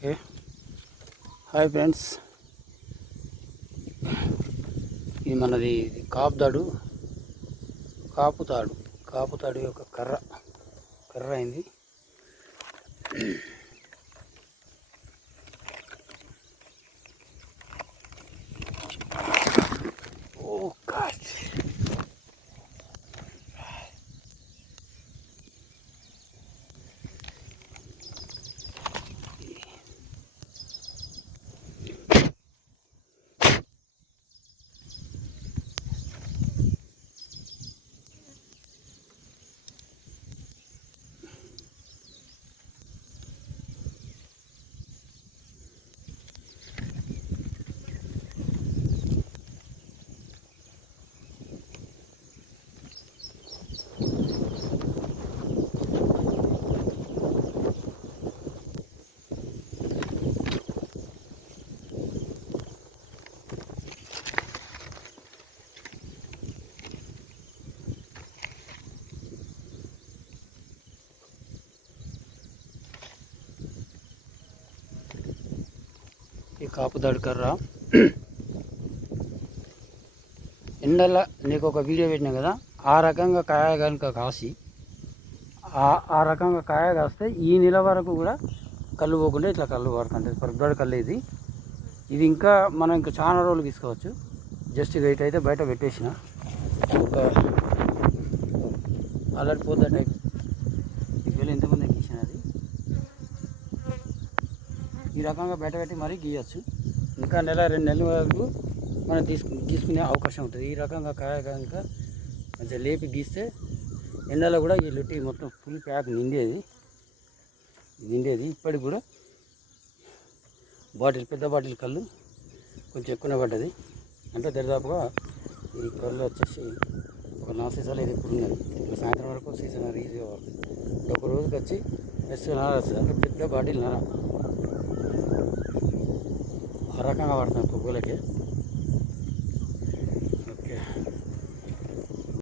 Okay. Hi friends. ఇది మనది కాపుతాడు. కాపుతాడు. కాపుతాడు యొక్క కర్ర. కర్ర అయింది. ఈ కాపుదాడు కర్ర ఎండల నీకు ఒక వీడియో పెట్టినా కదా ఆ రకంగా కాయ కనుక కాసి ఆ రకంగా కాయ కాస్తే ఈ నెల వరకు కూడా కళ్ళు పోకుండా ఇట్లా కళ్ళు పడుతుంటుంది పరుబ్రాడు కళ్ళు ఇది. ఇది ఇంకా మనం ఇంకా చాలా రోజులు తీసుకోవచ్చు. జస్ట్ వెయిట్ అయితే బయట పెట్టేసిన. ఒక అలర్ట్ పోద్దా టైప్ ఇది ఎంతమంది ఈ రకంగా బయట పెట్టి మరీ గీయచ్చు. ఇంకా నెల రెండు నెలల వరకు మనం తీసుకు తీసుకునే అవకాశం ఉంటుంది. ఈ రకంగా కాయ కనుక మంచిగా లేపి గీస్తే ఎండలో కూడా ఈ లొట్టి మొత్తం ఫుల్ ప్యాక్ నిండేది. నిండేది. ఇప్పటికి కూడా బాటిల్ పెద్ద బాటిల్ కళ్ళు కొంచెం ఎక్కువనే పడ్డది. అంటే దరిదాపుగా ఈ కళ్ళు వచ్చేసి ఒక నాలుగు సీసాలు ఇది ఇప్పుడు ఉన్నది ఇప్పుడు సాయంత్రం వరకు సీజన్ ఈజీగా ఒక రోజుకి వచ్చి ఎస్ నర అంటే పెద్ద బాటిల్ నర. రకంగా పడుతుంది పువ్వులకి ఓకే.